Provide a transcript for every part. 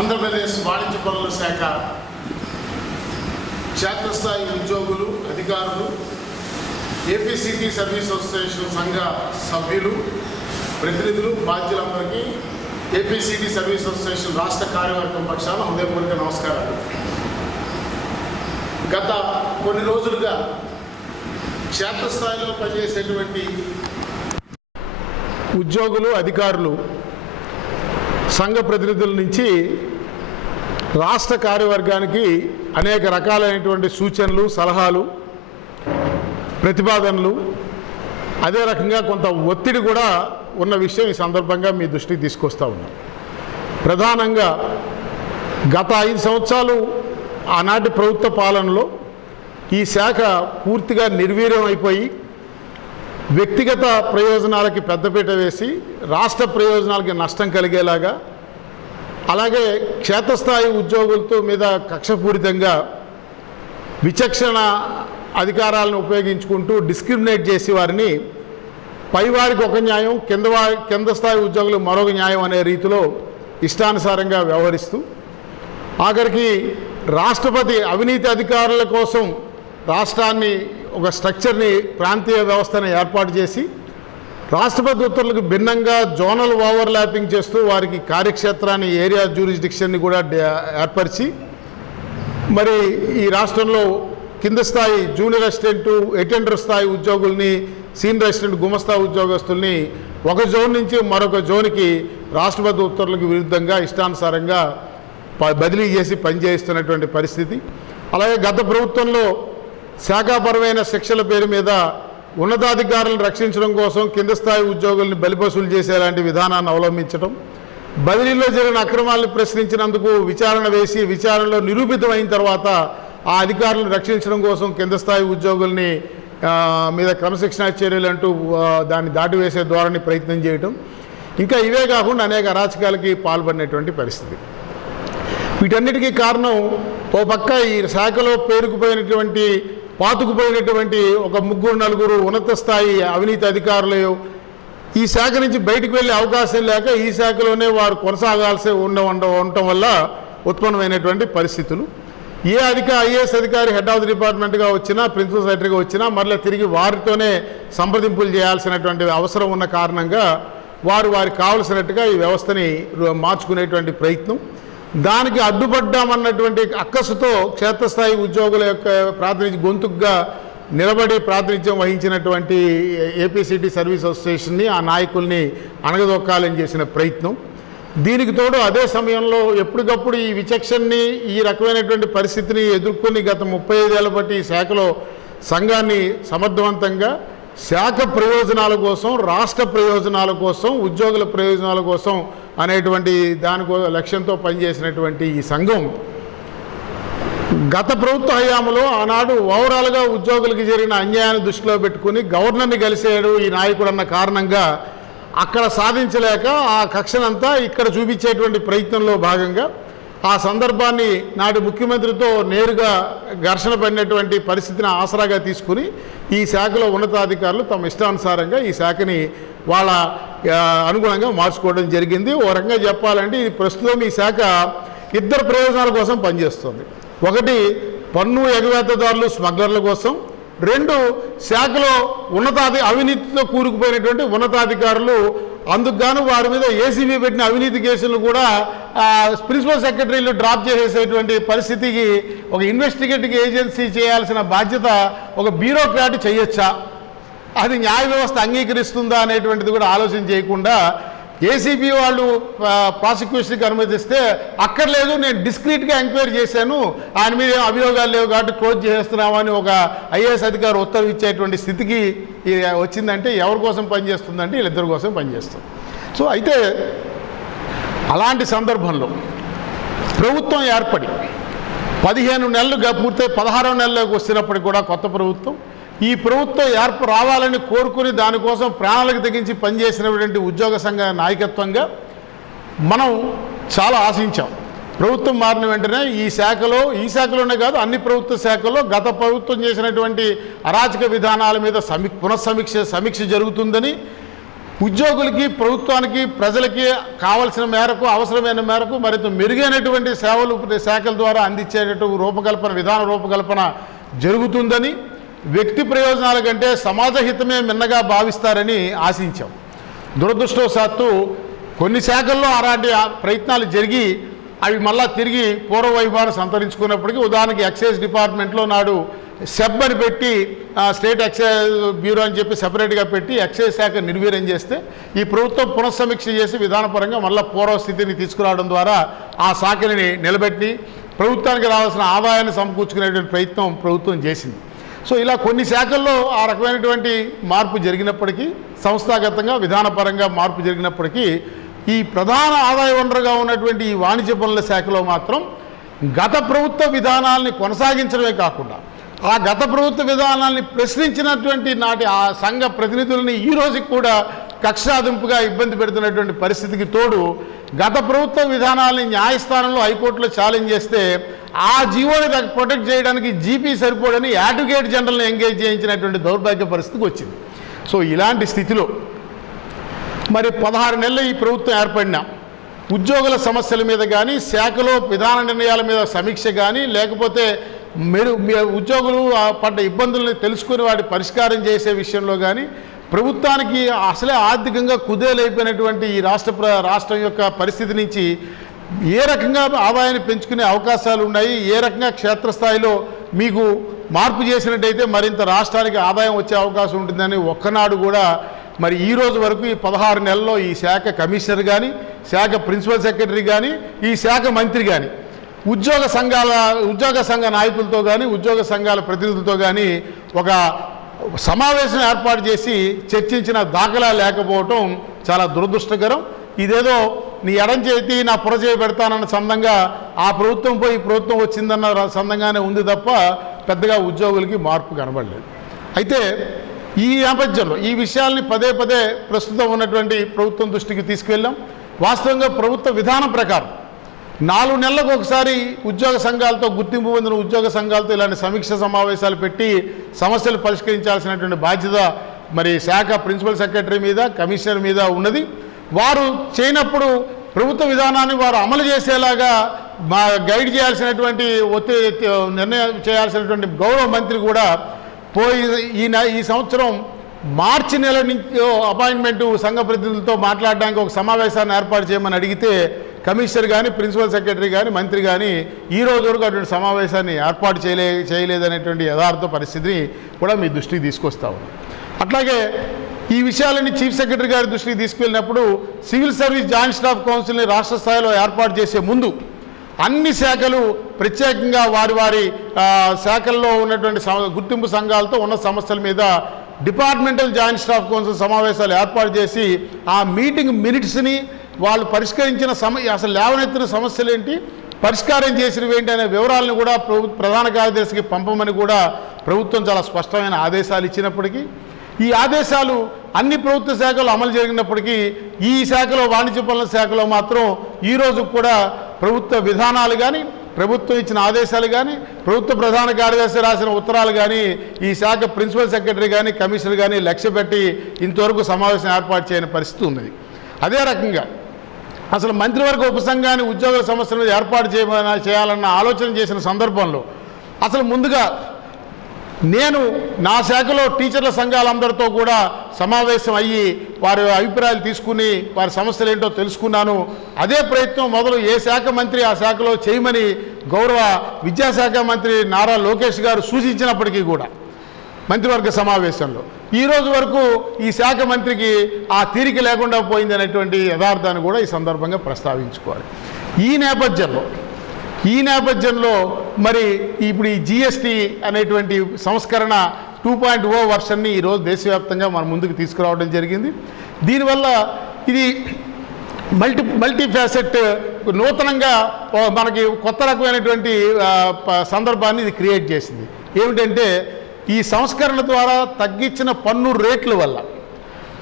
ఆంధ్రప్రదేశ్ వాణిజ్య పనుల శాఖ క్షేత్రస్థాయి ఉద్యోగులు అధికారులు ఏపీసీటీ సర్వీస్ అసోసియేషన్ సంఘ సభ్యులు ప్రతినిధులు బాధ్యులందరికీ ఏపీసీటీ సర్వీస్ అసోసియేషన్ రాష్ట్ర కార్యవర్గం పక్షాన హృదయపూర్వక నమస్కారాలు. గత కొన్ని రోజులుగా క్షేత్రస్థాయిలో పనిచేసేటువంటి ఉద్యోగులు అధికారులు సంఘ ప్రతినిధుల నుంచి రాష్ట్ర కార్యవర్గానికి అనేక రకాలైనటువంటి సూచనలు, సలహాలు, ప్రతిపాదనలు, అదే రకంగా కొంత ఒత్తిడి కూడా ఉన్న విషయం ఈ సందర్భంగా మీ దృష్టికి తీసుకొస్తా ఉన్నాం. ప్రధానంగా గత 5 సంవత్సరాలు ఆనాటి ప్రభుత్వ పాలనలో ఈ శాఖ పూర్తిగా నిర్వీర్యం అయిపోయి వ్యక్తిగత ప్రయోజనాలకి పెద్దపీట వేసి రాష్ట్ర ప్రయోజనాలకి నష్టం కలిగేలాగా, అలాగే క్షేత్రస్థాయి ఉద్యోగులతో మీద కక్షపూరితంగా విచక్షణ అధికారాలను ఉపయోగించుకుంటూ డిస్క్రిమినేట్ చేసి వారిని పైవారికి ఒక న్యాయం, కింద స్థాయి ఉద్యోగులు మరొక న్యాయం అనే రీతిలో ఇష్టానుసారంగా వ్యవహరిస్తూ ఆఖరికి రాష్ట్రపతి అవినీతి అధికారుల కోసం రాష్ట్రాన్ని ఒక స్ట్రక్చర్ని, ప్రాంతీయ వ్యవస్థను ఏర్పాటు చేసి రాష్ట్రపతి ఉత్తర్వులకు భిన్నంగా జోనల్ ఓవర్లాపింగ్ చేస్తూ వారికి కార్యక్షేత్రాన్ని, ఏరియా జ్యూరిస్డిక్షన్ని కూడా ఏర్పరిచి మరి ఈ రాష్ట్రంలో కింద స్థాయి జూనియర్ అసిస్టెంటు, అటెండర్ స్థాయి ఉద్యోగుల్ని, సీనియర్ అసిస్టెంట్ గుమస్తా ఉద్యోగస్తుల్ని ఒక జోన్ నుంచి మరొక జోన్కి రాష్ట్రపతి ఉత్తర్వులకు విరుద్ధంగా ఇష్టానుసారంగా బదిలీ చేసి పనిచేస్తున్నటువంటి పరిస్థితి. అలాగే గత ప్రభుత్వంలో శాఖాపరమైన శిక్షల పేరు మీద ఉన్నతాధికారులను రక్షించడం కోసం కింద స్థాయి ఉద్యోగుల్ని బలిపశువులు చేసేలాంటి విధానాన్ని అవలంబించడం, బదిలీలో జరిగిన అక్రమాలను ప్రశ్నించినందుకు విచారణ వేసి విచారణలో నిరూపితమైన తర్వాత ఆ అధికారులను రక్షించడం కోసం కింద స్థాయి ఉద్యోగుల్ని మీద క్రమశిక్షణా చర్యలు అంటూ దాన్ని దాటివేసే ధోరణి ప్రయత్నం చేయటం, ఇంకా ఇవే కాకుండా అనేక అరాచకాలకి పాల్పడినటువంటి పరిస్థితి. వీటన్నిటికీ కారణం ఓ పక్క ఈ శాఖలో పాతుకుపోయినటువంటి ఒక 3-4 ఉన్నత స్థాయి అవినీతి అధికారులు ఈ శాఖ నుంచి బయటకు వెళ్ళే అవకాశం లేక ఈ శాఖలోనే వారు కొనసాగాల్సి ఉండటం వల్ల ఉత్పన్నమైనటువంటి పరిస్థితులు. ఐఏఎస్ అధికారి హెడ్ ఆఫ్ ది డిపార్ట్మెంట్గా వచ్చినా, ప్రిన్సిపల్ సెక్రటరీగా వచ్చినా మరలా తిరిగి వారితోనే సంప్రదింపులు చేయాల్సినటువంటి అవసరం ఉన్న కారణంగా వారికి కావలసినట్టుగా ఈ వ్యవస్థని మార్చుకునేటువంటి ప్రయత్నం, దానికి అడ్డుపడ్డామన్నటువంటి అక్కసుతో క్షేత్రస్థాయి ఉద్యోగుల యొక్క ప్రాతినిధ్యం గొంతుగా నిలబడి ప్రాతినిధ్యం వహించినటువంటి ఏపీసీటీ సర్వీస్ అసోసియేషన్ని, ఆ నాయకుల్ని అణగదొక్కాలని చేసిన ప్రయత్నం. దీనికి తోడు అదే సమయంలో ఎప్పటికప్పుడు ఈ విచక్షణని, ఈ రకమైనటువంటి పరిస్థితిని ఎదుర్కొని గత 35 ఏళ్ల బట్టి ఈ శాఖలో సంఘాన్ని సమర్థవంతంగా శాఖ ప్రయోజనాల కోసం, రాష్ట్ర ప్రయోజనాల కోసం, ఉద్యోగుల ప్రయోజనాల కోసం అనేటువంటి లక్ష్యంతో పనిచేసినటువంటి ఈ సంఘం గత ప్రభుత్వ హయాంలో ఆనాడు ఓవరాల్గా ఉద్యోగులకి జరిగిన అన్యాయాన్ని దృష్టిలో పెట్టుకుని గవర్నర్ని కలిసాడు ఈ నాయకుడు అన్న కారణంగా అక్కడ సాధించలేక ఆ కక్షనంతా ఇక్కడ చూపించేటువంటి ప్రయత్నంలో భాగంగా ఆ సందర్భాన్ని నాటి ముఖ్యమంత్రితో నేరుగా ఘర్షణ పడినటువంటి పరిస్థితిని ఆసరాగా తీసుకుని ఈ శాఖలో ఉన్నతాధికారులు తమ ఇష్టానుసారంగా ఈ శాఖని వాళ్ళ అనుగుణంగా మార్చుకోవడం జరిగింది. ఓ రకంగా చెప్పాలంటే ఇది ప్రస్తుతం ఈ శాఖ 2 ప్రయోజనాల కోసం పనిచేస్తుంది. ఒకటి, పన్ను ఎగవేతదారులు, స్మగ్లర్ల కోసం. 2, శాఖలో అవినీతితో కూరుకుపోయినటువంటి ఉన్నతాధికారులు, అందుకు గాను వారి మీద ఏసీబీ పెట్టిన అవినీతి కేసులు కూడా ప్రిన్సిపల్ సెక్రటరీలు డ్రాప్ చేసేటువంటి పరిస్థితికి ఒక ఇన్వెస్టిగేటింగ్ ఏజెన్సీ చేయాల్సిన బాధ్యత ఒక బ్యూరోక్రాట్ చేయొచ్చా, అది న్యాయ వ్యవస్థ అంగీకరిస్తుందా అనేటువంటిది కూడా ఆలోచన చేయకుండా ఏసీబీ వాళ్ళు ప్రాసిక్యూషన్కి అనుమతిస్తే అక్కర్లేదు, నేను డిస్క్రీట్గా ఎంక్వైరీ చేశాను, ఆయన మీద అభియోగాలు లేవు కాబట్టి క్లోజ్ చేస్తున్నామని ఒక ఐఏఎస్ అధికారి ఉత్తర్వు ఇచ్చేటువంటి స్థితికి వచ్చిందంటే ఎవరి కోసం పనిచేస్తుందంటే వీళ్ళిద్దరి కోసం పనిచేస్తుంది. సో అయితే అలాంటి సందర్భంలో ప్రభుత్వం ఏర్పడి 15 నెలలుగా పూర్తయి 16వ నెలలోకి వస్తున్నప్పటికి కూడా కొత్త ప్రభుత్వం, ఈ ప్రభుత్వం రావాలని కోరుకుని దానికోసం ప్రాణాలకు తెగించి పనిచేసినటువంటి ఉద్యోగ సంఘ నాయకత్వంగా మనం చాలా ఆశించాం. ప్రభుత్వం మారిన వెంటనే ఈ శాఖలోనే కాదు అన్ని ప్రభుత్వ శాఖల్లో గత ప్రభుత్వం చేసినటువంటి అరాచక విధానాల మీద సమీక్ష జరుగుతుందని, ఉద్యోగులకి, ప్రభుత్వానికి, ప్రజలకి కావలసిన మేరకు, అవసరమైన మేరకు మరింత మెరుగైనటువంటి సేవలు శాఖల ద్వారా అందించేటట్టు విధాన రూపకల్పన జరుగుతుందని, వ్యక్తి ప్రయోజనాల కంటే సమాజ హితమే మిన్నగా భావిస్తారని ఆశించాం. దురదృష్టవశాత్తు కొన్ని శాఖల్లో అలాంటి ప్రయత్నాలు జరిగి అవి మళ్ళా తిరిగి పూర్వ వైభవాన్ని సంతరించుకున్నప్పటికీ, ఉదాహరణకి ఎక్సైజ్ డిపార్ట్మెంట్లో నాడు సెబ్ అని పెట్టి స్టేట్ ఎక్సైజ్ బ్యూరో అని చెప్పి సెపరేట్గా పెట్టి ఎక్సైజ్ శాఖ నిర్వీర్యం చేస్తే ఈ ప్రభుత్వం పునఃసమీక్ష చేసి విధానపరంగా మళ్ళీ పూర్వస్థితిని తీసుకురావడం ద్వారా ఆ శాఖని నిలబెట్టి ప్రభుత్వానికి రావాల్సిన ఆదాయాన్ని సమకూర్చుకునేటువంటి ప్రయత్నం ప్రభుత్వం చేసింది. సో ఇలా కొన్ని శాఖల్లో ఆ రకమైనటువంటి మార్పు జరిగినప్పటికీ, సంస్థాగతంగా విధానపరంగా మార్పు జరిగినప్పటికీ, ఈ ప్రధాన ఆదాయ వనరుగా ఉన్నటువంటి ఈ వాణిజ్య పనుల శాఖలో మాత్రం గత ప్రభుత్వ విధానాల్ని కొనసాగించడమే కాకుండా ఆ గత ప్రభుత్వ విధానాల్ని ప్రశ్నించినటువంటి నాటి ఆ సంఘ ప్రతినిధులని ఈ రోజుకి కూడా కక్షాదింపుగా ఇబ్బంది పెడుతున్నటువంటి పరిస్థితికి తోడు, గత ప్రభుత్వ విధానాలని న్యాయస్థానంలో హైకోర్టులో ఛాలెంజ్ చేస్తే ఆ జీవోని ప్రొటెక్ట్ చేయడానికి జీపీ సరిపోడని అడ్వకేట్ జనరల్ని ఎంగేజ్ చేయించినటువంటి దౌర్భాగ్య పరిస్థితికి వచ్చింది. సో ఇలాంటి స్థితిలో మరి 16 నెలలు ఈ ప్రభుత్వం ఏర్పడినా ఉద్యోగుల సమస్యల మీద కానీ, శాఖలో విధాన నిర్ణయాల మీద సమీక్ష కానీ, లేకపోతే ఉద్యోగులు పడ్డ ఇబ్బందులను తెలుసుకుని వాటి పరిష్కారం చేసే విషయంలో కానీ, ప్రభుత్వానికి అసలే ఆర్థికంగా కుదేలైపోయినటువంటి ఈ రాష్ట్రం యొక్క పరిస్థితి నుంచి ఏ రకంగా ఆదాయాన్ని పెంచుకునే అవకాశాలు ఉన్నాయి, ఏ రకంగా క్షేత్రస్థాయిలో మీకు మార్పు చేసినట్టయితే మరింత రాష్ట్రానికి ఆదాయం వచ్చే అవకాశం ఉంటుందని ఒక్కనాడు కూడా మరి ఈ రోజు వరకు ఈ 16 నెలల్లో ఈ శాఖ కమిషనర్ కానీ, శాఖ ప్రిన్సిపల్ సెక్రటరీ కానీ, ఈ శాఖ మంత్రి కానీ ఉద్యోగ సంఘ నాయకులతో కానీ, ఉద్యోగ సంఘాల ప్రతినిధులతో కానీ ఒక సమావేశం ఏర్పాటు చేసి చర్చించిన దాఖలా లేకపోవటం చాలా దురదృష్టకరం. ఇదేదో నీ ఎడం చేతి నా పుర చేయబెడతానన్న సందంగా ఆ ప్రభుత్వం పోయి ఈ ప్రభుత్వం వచ్చిందన్న సందంగానే ఉంది తప్ప పెద్దగా ఉద్యోగులకి మార్పు కనబడలేదు. అయితే ఈ నేపథ్యంలో ఈ విషయాల్ని పదే ప్రస్తుతం ఉన్నటువంటి ప్రభుత్వం దృష్టికి తీసుకువెళ్ళాం. వాస్తవంగా ప్రభుత్వ విధానం ప్రకారం 4 నెలలకు ఒకసారి ఉద్యోగ సంఘాలతో, గుర్తింపు పొందిన ఉద్యోగ సంఘాలతో ఇలాంటి సమీక్ష సమావేశాలు పెట్టి సమస్యలు పరిష్కరించాల్సినటువంటి బాధ్యత మరి శాఖ ప్రిన్సిపల్ సెక్రటరీ మీద, కమిషనర్ మీద ఉన్నది. వారు చేయనప్పుడు ప్రభుత్వ విధానాన్ని వారు అమలు చేసేలాగా గైడ్ చేయాల్సినటువంటి నిర్ణయం చేయాల్సినటువంటి గౌరవ మంత్రి కూడా ఈ సంవత్సరం మార్చి నెల నుంచి అపాయింట్మెంటు సంఘ ప్రతినిధులతో మాట్లాడడానికి ఒక సమావేశాన్ని ఏర్పాటు చేయమని అడిగితే కమిషనర్ కానీ, ప్రిన్సిపల్ సెక్రటరీ కానీ, మంత్రి కానీ ఈ రోజు వరకు అటువంటి సమావేశాన్ని ఏర్పాటు చేయలేదనేటువంటి యథార్థ పరిస్థితిని కూడా మీ దృష్టికి తీసుకొస్తా ఉన్నాం. అట్లాగే ఈ విషయాలన్నీ చీఫ్ సెక్రటరీ గారి దృష్టికి తీసుకెళ్ళినప్పుడు సివిల్ సర్వీస్ జాయింట్ స్టాఫ్ కౌన్సిల్ని రాష్ట్ర స్థాయిలో ఏర్పాటు చేసే ముందు అన్ని శాఖలు ప్రత్యేకంగా వారి శాఖల్లో ఉన్నటువంటి గుర్తింపు సంఘాలతో ఉన్న సమస్యల మీద డిపార్ట్మెంటల్ జాయింట్ స్టాఫ్ కౌన్సిల్ సమావేశాలు ఏర్పాటు చేసి ఆ మీటింగ్ మినిట్స్ని వాళ్ళు పరిష్కరించిన అసలు లేవనెత్తిన సమస్యలు ఏంటి, పరిష్కారం చేసినవి ఏంటి అనే వివరాలను కూడా ప్రధాన కార్యదర్శికి పంపమని కూడా ప్రభుత్వం చాలా స్పష్టమైన ఆదేశాలు ఇచ్చినప్పటికీ, ఈ ఆదేశాలు అన్ని ప్రభుత్వ శాఖలు అమలు జరిగినప్పటికీ ఈ శాఖలో, వాణిజ్య పనుల శాఖలో మాత్రం ఈరోజు కూడా ప్రభుత్వ విధానాలు కానీ, ప్రభుత్వం ఇచ్చిన ఆదేశాలు కానీ, ప్రభుత్వ ప్రధాన కార్యదర్శి రాసిన ఉత్తరాలు కానీ ఈ శాఖ ప్రిన్సిపల్ సెక్రటరీ కానీ, కమిషనర్ కానీ లక్ష్య పెట్టి ఇంతవరకు సమావేశం ఏర్పాటు చేయని పరిస్థితి ఉన్నది. అదే రకంగా అసలు మంత్రివర్గ ఉపసంఘాన్ని ఉద్యోగుల సమస్యల మీద ఏర్పాటు చేయాలన్న ఆలోచన చేసిన సందర్భంలో అసలు ముందుగా నేను నా శాఖలో టీచర్ల సంఘాలందరితో కూడా సమావేశం అయ్యి వారి అభిప్రాయాలు తీసుకుని వారి సమస్యలు ఏంటో తెలుసుకున్నాను. అదే ప్రయత్నం మొదలు ఏ శాఖ మంత్రి ఆ శాఖలో చేయమని గౌరవ విద్యాశాఖ మంత్రి నారా లోకేష్ గారు సూచించినప్పటికీ కూడా మంత్రివర్గ సమావేశంలో ఈ రోజు వరకు ఈ శాఖ మంత్రికి ఆ తీరిక లేకుండా పోయింది అనేటువంటి యథార్థాన్ని కూడా ఈ సందర్భంగా ప్రస్తావించుకోవాలి. ఈ నేపథ్యంలో మరి ఇప్పుడు ఈ జిఎస్టీ అనేటువంటి సంస్కరణ 2.0 వర్షన్ని ఈరోజు దేశవ్యాప్తంగా మన ముందుకు తీసుకురావడం జరిగింది. దీనివల్ల ఇది మల్టీ ఫ్యాసెట్ నూతనంగా మనకి కొత్త రకమైనటువంటి సందర్భాన్ని ఇది క్రియేట్ చేసింది. ఏమిటంటే ఈ సంస్కరణ ద్వారా తగ్గించిన పన్ను రేట్ల వల్ల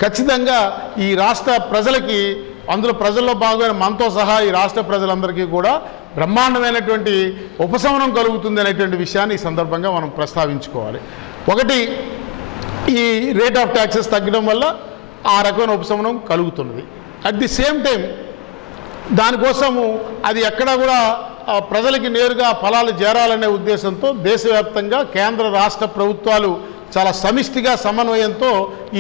ఖచ్చితంగా ఈ రాష్ట్ర ప్రజలకి, అందులో ప్రజల్లో భాగమైన మనతో సహా ఈ రాష్ట్ర ప్రజలందరికీ కూడా బ్రహ్మాండమైనటువంటి ఉపశమనం కలుగుతుంది అనేటువంటి విషయాన్ని ఈ సందర్భంగా మనం ప్రస్తావించుకోవాలి. ఒకటి, ఈ రేట్ ఆఫ్ ట్యాక్సెస్ తగ్గడం వల్ల ఆ రకమైన ఉపశమనం కలుగుతున్నది. అట్ ది సేమ్ టైం దానికోసము అది ఎక్కడా కూడా ప్రజలకి నేరుగా ఫలాలు చేరాలనే ఉద్దేశంతో దేశవ్యాప్తంగా కేంద్ర రాష్ట్ర ప్రభుత్వాలు చాలా సమిష్టిగా సమన్వయంతో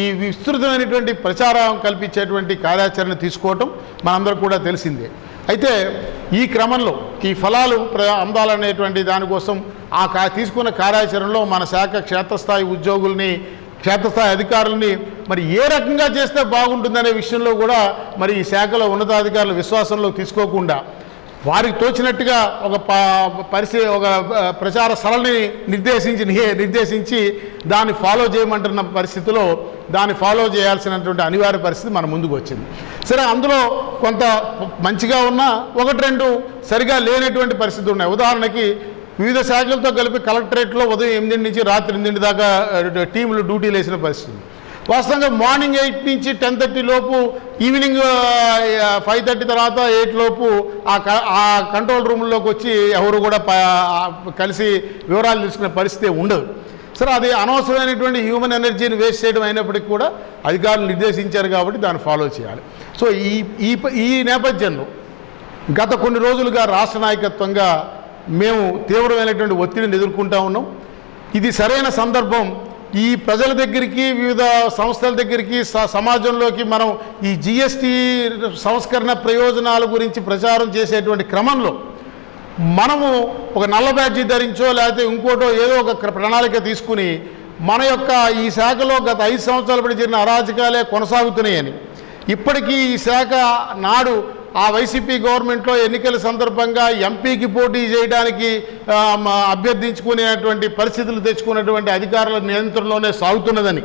ఈ విస్తృతమైనటువంటి ప్రచారం కల్పించేటువంటి కార్యాచరణ తీసుకోవటం మనందరూ కూడా తెలిసిందే. అయితే ఈ క్రమంలో ఈ ఫలాలు అందాలనేటువంటి దానికోసం తీసుకున్న కార్యాచరణలో మన శాఖ క్షేత్రస్థాయి ఉద్యోగుల్ని క్షేత్రస్థాయి అధికారులని మరి ఏ రకంగా చేస్తే బాగుంటుందనే విషయంలో కూడా మరి ఈ శాఖలో ఉన్నతాధికారులు విశ్వాసంలో తీసుకోకుండా వారికి తోచినట్టుగా ఒక ప్రచార సరళిని నిర్దేశించి దాన్ని ఫాలో చేయమంటున్న పరిస్థితిలో దాన్ని ఫాలో చేయాల్సినటువంటి అనివార్య పరిస్థితి మన ముందుకు వచ్చింది. సరే, అందులో కొంత మంచిగా ఉన్నా ఒకటి రెండు సరిగా లేనటువంటి పరిస్థితులు ఉన్నాయి. ఉదాహరణకి వివిధ శాఖలతో కలిపి కలెక్టరేట్లో ఉదయం 8 నుంచి రాత్రి 8 దాకా టీంలు డ్యూటీలు వేసిన పరిస్థితి. వాస్తవంగా మార్నింగ్ 8 నుంచి 10:30 లోపు, ఈవినింగ్ 5:30 తర్వాత 8 లోపు ఆ కంట్రోల్ రూమ్లోకి వచ్చి ఎవరు కూడా కలిసి వివరాలు తీసుకునే పరిస్థితి ఉండదు. సరే, అది అనవసరమైనటువంటి హ్యూమన్ ఎనర్జీని వేస్ట్ చేయడం అయినప్పటికీ కూడా అధికారులు నిర్దేశించారు కాబట్టి దాన్ని ఫాలో చేయాలి. సో ఈ నేపథ్యంలో గత కొన్ని రోజులుగా రాష్ట్ర నాయకత్వంగా మేము తీవ్రమైనటువంటి ఒత్తిడిని ఎదుర్కొంటూ ఉన్నాం. ఇది సరైన సందర్భం. ఈ ప్రజల దగ్గరికి, వివిధ సంస్థల దగ్గరికి, సమాజంలోకి మనం ఈ జిఎస్టీ సంస్కరణ ప్రయోజనాల గురించి ప్రచారం చేసేటువంటి క్రమంలో మనము ఒక నల్ల బ్యాడ్జీ ధరించో లేకపోతే ఇంకోటో ఏదో ఒక ప్రణాళిక తీసుకుని మన యొక్క ఈ శాఖలో గత 5 సంవత్సరాల బట్టి జరిగిన అరాచకాలే కొనసాగుతున్నాయని, ఇప్పటికీ ఈ శాఖ నాడు ఆ వైసీపీ గవర్నమెంట్లో ఎన్నికల సందర్భంగా ఎంపీకి పోటీ చేయడానికి అభ్యర్థించుకునేటువంటి పరిస్థితులు తెచ్చుకున్నటువంటి అధికారుల నియంత్రణలోనే సాగుతున్నదని,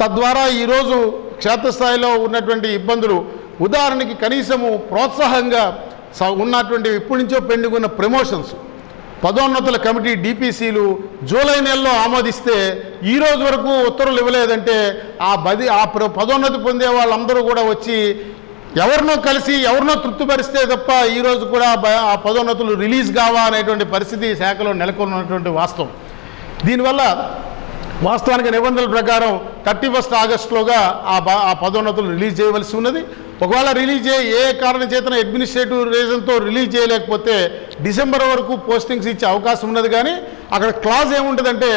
తద్వారా ఈరోజు క్షేత్రస్థాయిలో ఉన్నటువంటి ఇబ్బందులు, ఉదాహరణకి కనీసము ప్రోత్సాహంగా ఉన్నటువంటి ఇప్పటి నుంచో పెండింగ్ ఉన్న ప్రమోషన్స్, పదోన్నతుల కమిటీ డిపిసిలు జూలై నెలలో ఆమోదిస్తే ఈరోజు వరకు ఉత్తర్వులు ఇవ్వలేదంటే ఆ పదోన్నతి పొందే వాళ్ళందరూ కూడా వచ్చి ఎవరినో కలిసి ఎవరినో తృప్తిపరిస్తే తప్ప ఈరోజు కూడా ఆ పదోన్నతులు రిలీజ్ కావా అనేటువంటి పరిస్థితి శాఖలో నెలకొన్నటువంటి వాస్తవం. దీనివల్ల వాస్తవానికి నిబంధనల ప్రకారం 31 ఆగస్టులోగా ఆ పదోన్నతులు రిలీజ్ చేయవలసి ఉన్నది. ఒకవేళ రిలీజ్ ఏ కారణం చేతన అడ్మినిస్ట్రేటివ్ రీజన్తో రిలీజ్ చేయలేకపోతే డిసెంబర్ వరకు పోస్టింగ్స్ ఇచ్చే అవకాశం ఉన్నది. కానీ అక్కడ క్లాజ్ ఏముంటుందంటే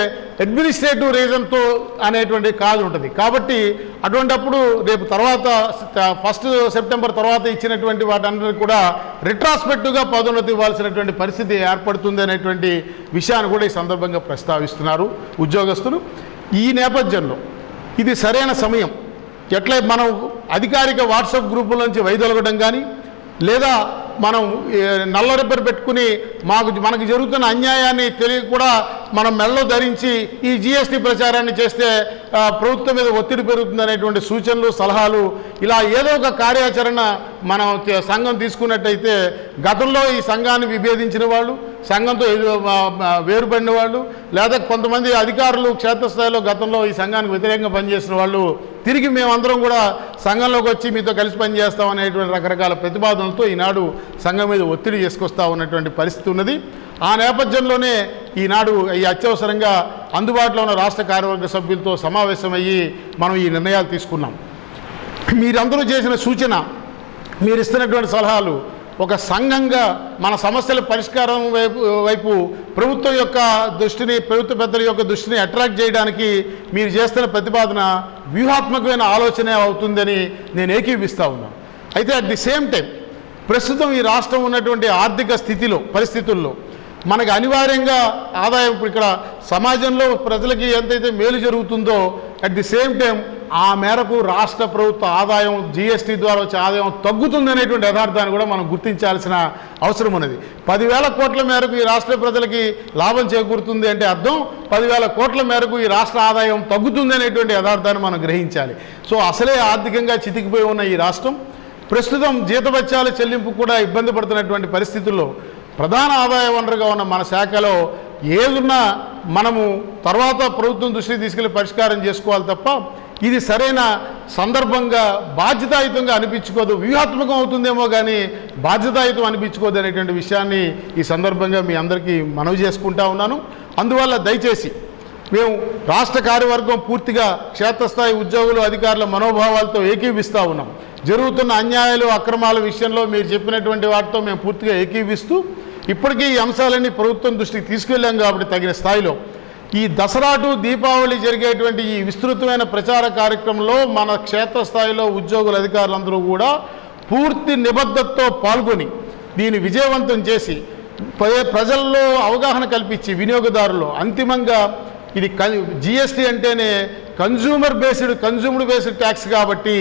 అడ్మినిస్ట్రేటివ్ రీజన్తో అనేటువంటి క్లాజ్ ఉంటుంది. కాబట్టి అటువంటిప్పుడు రేపు తర్వాత 1 సెప్టెంబర్ తర్వాత ఇచ్చినటువంటి వాటన్నిటిని కూడా రిట్రాస్పెక్టివ్గా పదోన్నతి ఇవ్వాల్సినటువంటి పరిస్థితి ఏర్పడుతుంది అనేటువంటి విషయాన్ని కూడా ఈ సందర్భంగా ప్రస్తావిస్తున్నారు ఉద్యోగస్తులు. ఈ నేపథ్యంలో ఇది సరైన సమయం. ఎట్లా మనం అధికారిక వాట్సాప్ గ్రూపుల నుంచి వైదొలగడం కానీ, లేదా మనం నల్ల రిబ్బర్ పెట్టుకుని మనకు జరుగుతున్న అన్యాయాన్ని కూడా మనం మెడలో ధరించి ఈ జిఎస్టీ ప్రచారాన్ని చేస్తే ప్రభుత్వం మీద ఒత్తిడి పెరుగుతుందనేటువంటి సూచనలు, సలహాలు, ఇలా ఏదో ఒక కార్యాచరణ మనం సంఘం తీసుకున్నట్టయితే గతంలో ఈ సంఘాన్ని విభేదించిన వాళ్ళు, సంఘంతో వేరుపడిన వాళ్ళు, లేదా కొంతమంది అధికారులు క్షేత్రస్థాయిలో గతంలో ఈ సంఘానికి వ్యతిరేకంగా పనిచేసిన వాళ్ళు తిరిగి మేమందరం కూడా సంఘంలోకి వచ్చి మీతో కలిసి పనిచేస్తాం అనేటువంటి రకరకాల ప్రతిపాదనలతో ఈనాడు సంఘం మీద ఒత్తిడి చేసుకొస్తా ఉన్నటువంటి పరిస్థితి ఉన్నది. ఆ నేపథ్యంలోనే ఈనాడు ఈ అత్యవసరంగా అందుబాటులో ఉన్న రాష్ట్ర కార్యవర్గ సభ్యులతో సమావేశమయ్యి మనం ఈ నిర్ణయాలు తీసుకున్నాం. మీరందరూ చేసిన సూచన, మీరు ఇస్తున్నటువంటి సలహాలు ఒక సంఘంగా మన సమస్యల పరిష్కారం వైపు ప్రభుత్వం యొక్క దృష్టిని, ప్రభుత్వ పెద్దల యొక్క దృష్టిని అట్రాక్ట్ చేయడానికి మీరు చేస్తున్న ప్రతిపాదన వ్యూహాత్మకమైన ఆలోచనే అవుతుందని నేను ఏకీవిస్తూ ఉన్నాను. అయితే అట్ ది సేమ్ టైం ప్రస్తుతం ఈ రాష్ట్రం ఉన్నటువంటి ఆర్థిక పరిస్థితుల్లో మనకు అనివార్యంగా ఆదాయం, ఇప్పుడు ఇక్కడ సమాజంలో ప్రజలకి ఎంతైతే మేలు జరుగుతుందో అట్ ది సేమ్ టైం ఆ మేరకు రాష్ట్ర ప్రభుత్వ ఆదాయం, జిఎస్టీ ద్వారా వచ్చే ఆదాయం తగ్గుతుంది అనేటువంటి యథార్థాన్ని కూడా మనం గుర్తించాల్సిన అవసరం ఉన్నది. 10,000 కోట్ల మేరకు ఈ రాష్ట్ర ప్రజలకి లాభం చేకూరుతుంది అంటే అర్థం 10,000 కోట్ల మేరకు ఈ రాష్ట్ర ఆదాయం తగ్గుతుంది అనేటువంటి యథార్థాన్ని మనం గ్రహించాలి. సో అసలే ఆర్థికంగా చితికిపోయి ఉన్న ఈ రాష్ట్రం ప్రస్తుతం జీతభత్యాల చెల్లింపు కూడా ఇబ్బంది పడుతున్నటువంటి పరిస్థితుల్లో ప్రధాన ఆదాయ వనరుగా ఉన్న మన శాఖలో ఏదున్నా మనము తర్వాత ప్రభుత్వం దృష్టికి తీసుకెళ్లి పరిష్కారం చేసుకోవాలి తప్ప ఇది సరైన సందర్భంగా బాధ్యతాయుతంగా అనిపించుకోదు. వ్యూహాత్మకం అవుతుందేమో కానీ బాధ్యతాయుతం అనిపించుకోదు అనేటువంటి విషయాన్ని ఈ సందర్భంగా మీ అందరికీ మనవి చేసుకుంటా ఉన్నాను. అందువల్ల దయచేసి మేము రాష్ట్ర కార్యవర్గం పూర్తిగా క్షేత్రస్థాయి ఉద్యోగులు అధికారుల మనోభావాలతో ఏకీవిస్తూ ఉన్నాం. జరుగుతున్న అన్యాయాలు అక్రమాల విషయంలో మీరు చెప్పినటువంటి వాటితో మేము పూర్తిగా ఏకీవిస్తూ ఇప్పటికీ ఈ అంశాలన్నీ ప్రభుత్వం దృష్టికి తీసుకెళ్ళాం కాబట్టి తగిన స్థాయిలో ఈ దసరా టు దీపావళి జరిగేటువంటి ఈ విస్తృతమైన ప్రచార కార్యక్రమంలో మన క్షేత్రస్థాయిలో ఉద్యోగుల అధికారులందరూ కూడా పూర్తి నిబద్ధతతో పాల్గొని దీన్ని విజయవంతం చేసి ప్రజల్లో అవగాహన కల్పించి వినియోగదారులు అంతిమంగా ఇది జిఎస్టీ అంటేనే కన్జ్యూమ్డ్ బేస్డ్ ట్యాక్స్ కాబట్టి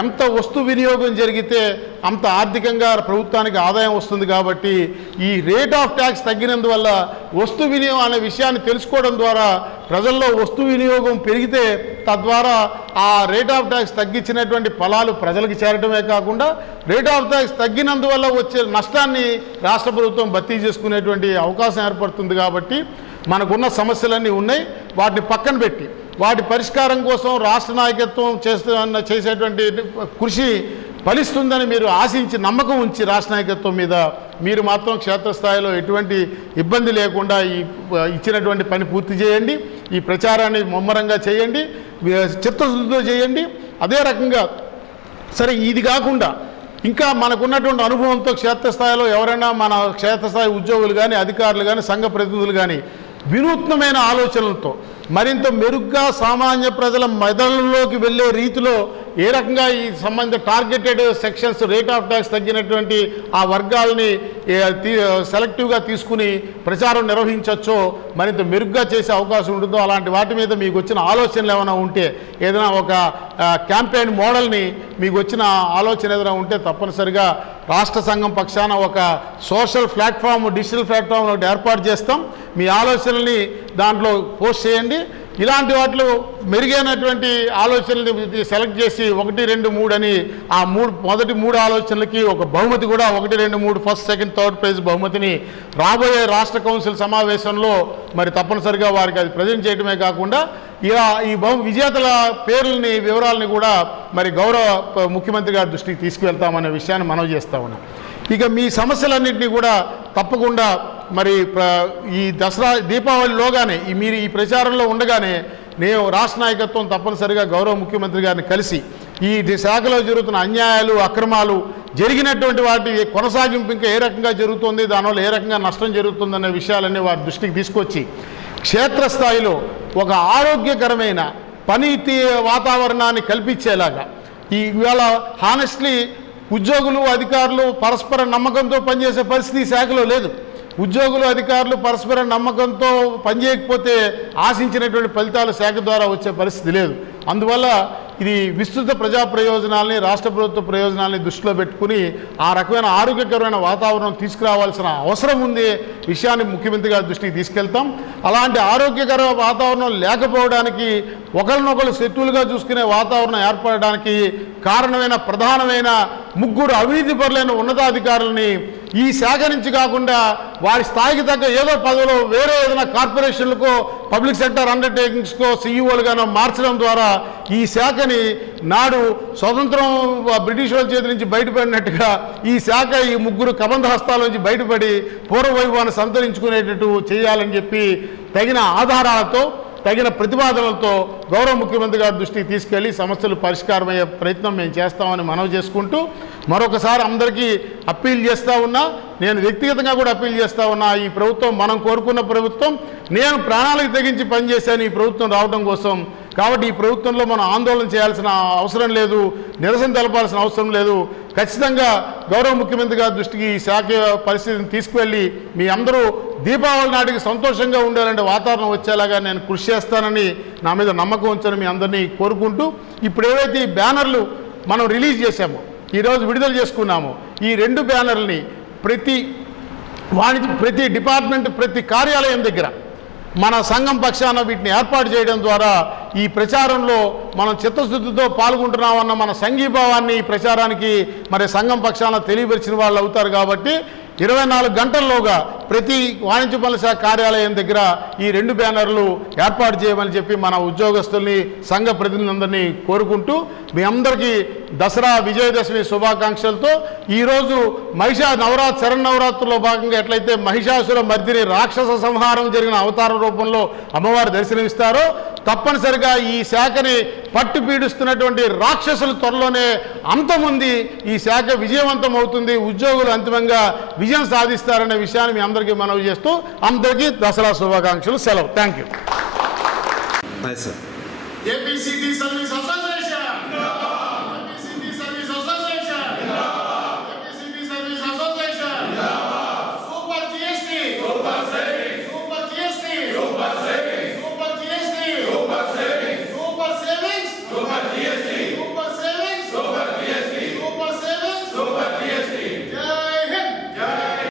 ఎంత వస్తు వినియోగం జరిగితే అంత ఆర్థికంగా ప్రభుత్వానికి ఆదాయం వస్తుంది కాబట్టి ఈ రేట్ ఆఫ్ ట్యాక్స్ తగ్గినందువల్ల వస్తు వినియోగం అనే విషయాన్ని తెలుసుకోవడం ద్వారా ప్రజల్లో వస్తు వినియోగం పెరిగితే తద్వారా ఆ రేట్ ఆఫ్ ట్యాక్స్ తగ్గించినటువంటి ఫలాలు ప్రజలకు చేరడమే కాకుండా రేట్ ఆఫ్ ట్యాక్స్ తగ్గినందువల్ల వచ్చే నష్టాన్ని రాష్ట్ర ప్రభుత్వం భర్తీ చేసుకునేటువంటి అవకాశం ఏర్పడుతుంది. కాబట్టి మనకున్న సమస్యలన్నీ ఉన్నాయి, వాటిని పక్కన పెట్టి వాటి పరిష్కారం కోసం రాష్ట్ర నాయకత్వం చేసేటువంటి కృషి ఫలిస్తుందని మీరు ఆశించి నమ్మకం ఉంచి రాష్ట్ర నాయకత్వం మీద మీరు మాత్రం క్షేత్రస్థాయిలో ఎటువంటి ఇబ్బంది లేకుండా ఇచ్చినటువంటి పని పూర్తి చేయండి. ఈ ప్రచారాన్ని ముమ్మరంగా చేయండి, చిత్తశుద్ధితో చేయండి. అదే రకంగా సరే ఇది కాకుండా ఇంకా మనకున్నటువంటి అనుభవంతో క్షేత్రస్థాయిలో ఎవరైనా మన క్షేత్రస్థాయి ఉద్యోగులు కానీ అధికారులు కానీ సంఘ ప్రతినిధులు కానీ వినూత్నమైన ఆలోచనలతో మరింత మెరుగ్గా సామాన్య ప్రజల మెదళ్ళలోకి వెళ్ళే రీతిలో ఏ రకంగా ఈ సంబంధిత targeted sections rate of tax తగ్గినటువంటి ఆ వర్గాలని సెలెక్టివ్గా తీసుకుని ప్రచారం నిర్వహించవచ్చో మరింత మెరుగ్గా చేసే అవకాశం ఉంటుందో అలాంటి వాటి మీద మీకు వచ్చిన ఆలోచనలు ఏమైనా ఉంటే ఏదైనా ఒక క్యాంపెయిన్ మోడల్ని మీకు వచ్చిన ఆలోచన ఏదైనా ఉంటే తప్పనిసరిగా రాష్ట్ర సంఘం పక్షాన ఒక సోషల్ ప్లాట్ఫామ్ డిజిటల్ ప్లాట్ఫామ్ ఒకటి ఏర్పాటు చేస్తాం. మీ ఆలోచనల్ని దాంట్లో పోస్ట్ చేయండి. ఇలాంటి వాటిలో మెరుగైనటువంటి ఆలోచనలు సెలెక్ట్ చేసి 1, 2, 3 అని ఆ మొదటి 3 ఆలోచనలకి ఒక బహుమతి కూడా 1, 2, 3 ఫస్ట్, సెకండ్, థర్డ్ ప్రైజ్ బహుమతిని రాబోయే రాష్ట్ర కౌన్సిల్ సమావేశంలో మరి తప్పనిసరిగా వారికి అది ప్రజెంట్ చేయడమే కాకుండా ఇలా ఈ విజేతల పేర్లని వివరాలని కూడా మరి గౌరవ ముఖ్యమంత్రి గారి దృష్టికి తీసుకువెళ్తామనే విషయాన్ని మనవి చేస్తా ఉన్నాం. ఇక మీ సమస్యలన్నింటినీ కూడా తప్పకుండా మరి ఈ దసరా దీపావళిలోగానే మీరు ఈ ప్రచారంలో ఉండగానే నేను రాష్ట్ర నాయకత్వం తప్పనిసరిగా గౌరవ ముఖ్యమంత్రి గారిని కలిసి ఈ శాఖలో జరుగుతున్న అన్యాయాలు అక్రమాలు జరిగినటువంటి వాటి కొనసాగింపు ఇంకా ఏ రకంగా జరుగుతుంది, దానివల్ల ఏ రకంగా నష్టం జరుగుతుందనే విషయాలన్నీ వారి దృష్టికి తీసుకొచ్చి క్షేత్రస్థాయిలో ఒక ఆరోగ్యకరమైన పనితీ వాతావరణాన్ని కల్పించేలాగా ఇవాళ హానెస్ట్లీ ఉద్యోగులు అధికారులు పరస్పర నమ్మకంతో పనిచేసే పరిస్థితి శాఖలో లేదు. ఉద్యోగులు అధికారులు పరస్పర నమ్మకంతో పనిచేయకపోతే ఆశించినటువంటి ఫలితాలు శాఖ ద్వారా వచ్చే పరిస్థితి లేదు. అందువల్ల ఇది విస్తృత ప్రజా ప్రయోజనాలని రాష్ట్ర ప్రభుత్వ ప్రయోజనాలని దృష్టిలో పెట్టుకుని ఆ రకమైన ఆరోగ్యకరమైన వాతావరణం తీసుకురావాల్సిన అవసరం ఉంది విషయాన్ని ముఖ్యమంత్రి గారి దృష్టికి తీసుకెళ్తాం. అలాంటి ఆరోగ్యకర వాతావరణం లేకపోవడానికి ఒకరినొకరు శత్రువులుగా చూసుకునే వాతావరణం ఏర్పడడానికి కారణమైన ప్రధానమైన 3 అవినీతి పరులైన ఉన్నతాధికారులని ఈ శాఖ నుంచి కాకుండా వారి స్థాయికి తగ్గ ఏదో పదవిలో వేరే ఏదైనా కార్పొరేషన్లకో పబ్లిక్ సెక్టర్ అండర్టేకింగ్స్కో సీఈఓలుగానో మార్చడం ద్వారా ఈ శాఖని నాడు స్వతంత్రం బ్రిటిష్ వాళ్ళ చేతి నుంచి బయటపడినట్టుగా ఈ శాఖ ఈ 3 కబంధ హస్తాల నుంచి బయటపడి పూర్వవైభవాన్ని సంతరించుకునేటట్టు చేయాలని చెప్పి తగిన ఆధారాలతో తగిన ప్రతిపాదనలతో గౌరవ ముఖ్యమంత్రి గారి దృష్టికి తీసుకెళ్లి సమస్యలు పరిష్కారమయ్యే ప్రయత్నం మేము చేస్తామని మనవి చేసుకుంటూ మరొకసారి అందరికీ అప్పీల్ చేస్తూ ఉన్నా. నేను వ్యక్తిగతంగా కూడా అప్పీల్ చేస్తూ ఉన్నా. ఈ ప్రభుత్వం మనం కోరుకున్న ప్రభుత్వం, నేను ప్రాణాలకు తెగించి పనిచేశాను ఈ ప్రభుత్వం రావడం కోసం. కాబట్టి ఈ ప్రభుత్వంలో మనం ఆందోళన చేయాల్సిన అవసరం లేదు, నిరసన తెలపాల్సిన అవసరం లేదు. ఖచ్చితంగా గౌరవ ముఖ్యమంత్రి గారి దృష్టికి ఈ శాఖ పరిస్థితిని తీసుకువెళ్ళి మీ అందరూ దీపావళి నాటికి సంతోషంగా ఉండాలంటే వాతావరణం వచ్చేలాగా నేను కృషి చేస్తానని నా మీద నమ్మకం ఉంచని మీ అందరినీ కోరుకుంటూ ఇప్పుడు ఏవైతే ఈ బ్యానర్లు మనం రిలీజ్ చేశామో ఈరోజు విడుదల చేసుకున్నామో ఈ 2 బ్యానర్లని ప్రతి డిపార్ట్మెంట్ ప్రతి కార్యాలయం దగ్గర మన సంఘం పక్షాన వీటిని ఏర్పాటు చేయడం ద్వారా ఈ ప్రచారంలో మనం చిత్తశుద్ధితో పాల్గొంటున్నామన్న మన సంఘీభావాన్ని ఈ ప్రచారానికి మరి సంఘం పక్షాన తెలియపరిచిన వాళ్ళు అవుతారు. కాబట్టి 24 గంటల్లోగా ప్రతి వాణిజ్య పనుల శాఖ కార్యాలయం దగ్గర ఈ 2 బ్యానర్లు ఏర్పాటు చేయమని చెప్పి మన ఉద్యోగస్తుల్ని సంఘ ప్రతినిధులందరినీ కోరుకుంటూ మీ అందరికీ దసరా విజయదశమి శుభాకాంక్షలతో ఈరోజు శరన్నవరాత్రుల్లో భాగంగా ఎట్లయితే మహిషాసుర మర్దిని రాక్షస సంహారం జరిగిన అవతార రూపంలో అమ్మవారు దర్శనమిస్తారో తప్పనిసరిగా ఈ శాఖని పట్టు పీడిస్తున్నటువంటి రాక్షసులు త్వరలోనే అంతమంది ఈ శాఖ విజయవంతం అవుతుంది, ఉద్యోగులు అంతిమంగా విజయం సాధిస్తారనే విషయాన్ని మీ అందరికీ మనవి చేస్తూ అందరికీ దసరా శుభాకాంక్షలు. సెలవు. Thank you. APCT service association